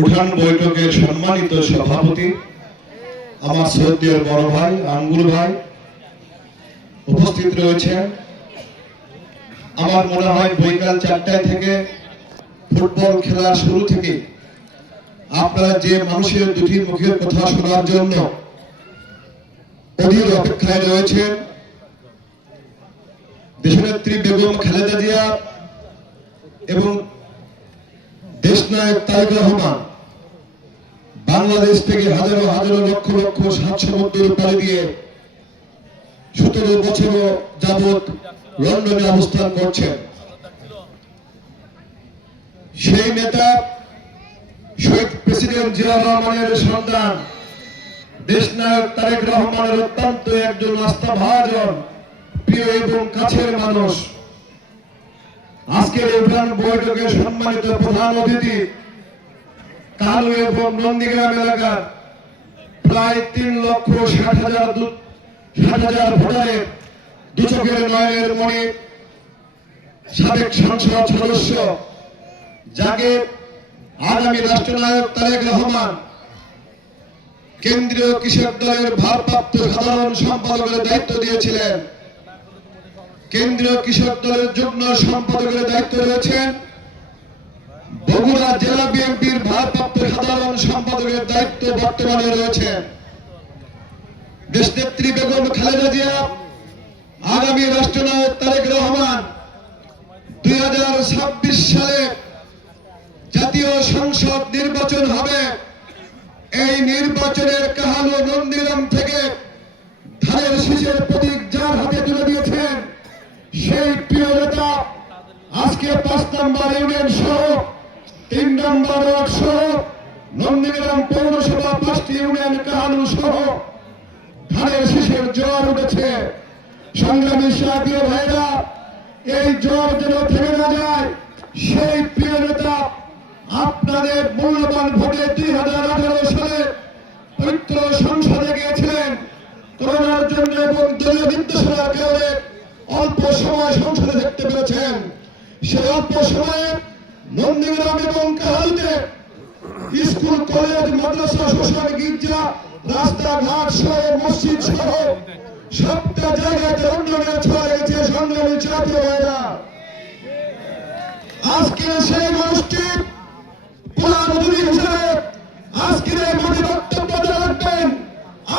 উঠান বৈঠকের সম্মানিত সভাপতি, আমার শ্রদ্ধেয় বড় ভাই, আঙ্গুল ভাই উপস্থিত রয়েছে। আমার মনে হয় বৈকাল চারটায় থেকে ফুটবল খেলা শুরু থেকে আপনারা যে মানুষের দুটি মুখের কথা শোনার জন্য অধীর অপেক্ষায় রয়েছেন, দেশনেত্রী বেগম খালেদা জিয়া এবং তারেক রহমান বাংলাদেশ থেকে হাজারো হাজারো লক্ষ লক্ষ পাড়ি দিয়ে সতেরো যাবৎ লন্ডনে অবস্থান করছেন। সেই নেতা শহীদ প্রেসিডেন্ট জিয়া রহমানের সন্তান দেশনায়ক তারেক রহমানের অত্যন্ত একজন আস্থা ভাজন প্রিয় এবং কাছের মানুষ। আজকের এই উঠান বৈঠকে সম্মানিত প্রধান অতিথি কালু এবং নন্দীগ্রাম এলাকার প্রায় তিন লক্ষ ষাট হাজার ষাট হাজার ভোটারের দু চোখের নয়নের মনে সাবেক সংসদ সদস্য, যাকে আগামী রাষ্ট্রনায়ক তারেক রহমান কেন্দ্রীয় কৃষক দলের ভারপ্রাপ্ত সাধারণ সম্পাদকের দায়িত্ব দিয়েছিলেন। কেন্দ্রীয় কৃষক দলের যুগ্ম সম্পাদকের দায়িত্ব রয়েছেন বগুড়া জেলা বিএনপির ভারপ্রাপ্ত সাধারণ সম্পাদকের দায়িত্ব বর্তমানে রয়েছেন দেশনেত্রী বেগম খালেদা জিয়া, আগামী রাষ্ট্রনায়ক তারেক রহমান দুই হাজার ছাব্বিশ সালে জাতীয় সংসদ নির্বাচন হবে। এই নির্বাচনের কাহালো নন্দীগ্রাম থেকে ধানের শীষের প্রতীক যার হাতে তুলে দিয়েছেন সেই প্রিয় নেতা, আজকে পাঁচ নম্বর ইউনিয়ন সহ তিন নম্বর ওয়ার্ড সহ নন্দীগ্রাম পৌরসভা পাঁচটি ইউনিয়ন কাহালু সহ ধানের শীষের জ্বর উঠেছে। সংগ্রামী সাথীয় ভাইরা, এই জ্বর যেন থেমে না যায়, সেই প্রিয় নেতা, আপনাদের মূল্যবান ভোটে দুই হাজার আঠারো সালে পবিত্র সংসদে গিয়েছিলেন। করোনার জন্য এবং দলীয় নির্দেশনার কারণে অল্প সময় সংসদে দেখতে পেরেছেন। সেই অল্প সময়ে নন্দীগ্রাম এবং কাহালুতে স্কুল, কলেজ, মাদ্রাসা, শ্মশান, গির্জা, রাস্তাঘাট সহ মসজিদ সহ সবটা জায়গাতে উন্নয়নের ছোঁয়া গেছে সংগ্রামী জাতীয় ভাইরা আজকে সেই মানুষটি প্রধান অতিথি হিসেবে আজকের এই মাঠে বক্তব্য রাখবেন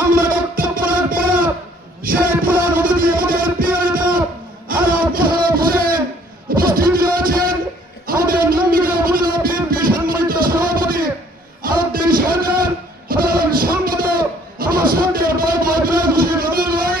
আমরা বক্তব্য রাখব না সেই প্রধান অতিথি আমাদের প্রিয় নেতা আলাপ মোশাররফ হোসেন উপস্থিত রয়েছেন আমাদের নন্দিকা উপজেলা বিএনপি সম্মানিত সভাপতি আলাউদ্দিন সরকার সাধারণ সম্পাদক আমার সঙ্গে বড় ভাই বিলাস হোসেন রবিউল ভাই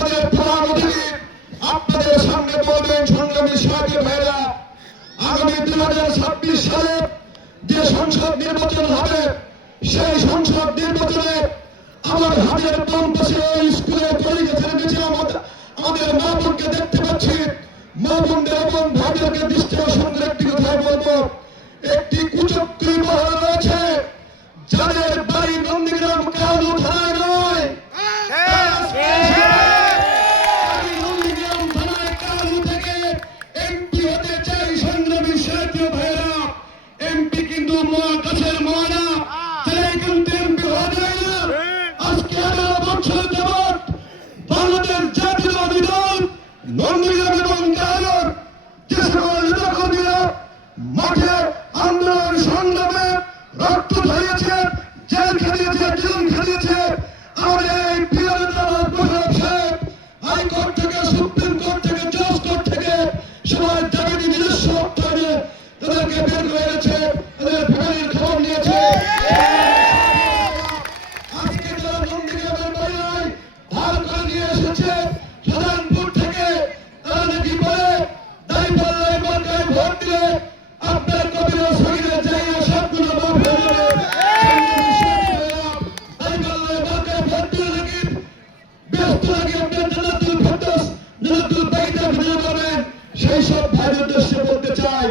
আপনাদের প্রধান অতিথি আপনাদের সামনে বলবেন সংগ্রামী সাহায্য ভাইরা আগামী দুই হাজার ছাব্বিশ সালে যে সংসদ নির্বাচন হবে, সেই সংসদ নির্বাচনে আমার হাজার ওই স্কুলে পরীক্ষা ছেড়ে দিয়েছিলাম আমাদের মা দেখতে পাচ্ছি। মা বোনদের এবং ভাইদেরকে সেই সব ভাইয়ের উদ্দেশ্যে বলতে চাই,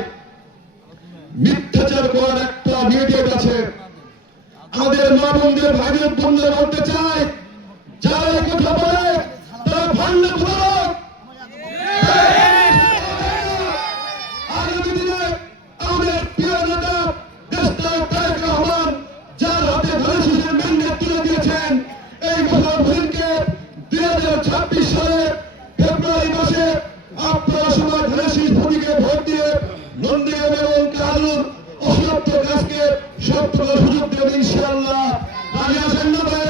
মিথ্যাচার করার একটা মিডিয়েট আছে। আমাদের মা বোনদের ভাগের বন্ধুরা माझ्या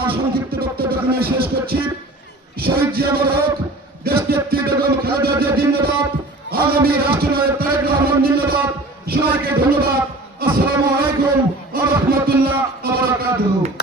আমার সংক্ষিপ্ত বক্তব্য আমি শেষ করছি। শহীদ জিয়া মোরক দেশ নেত্রী বেগম খালেদা জিয়া জিন্দাবাদ। আগামী রাষ্ট্রনায়ক তারেক রহমান জিন্দাবাদ। সবাইকে ধন্যবাদ। আসসালামু আলাইকুম আ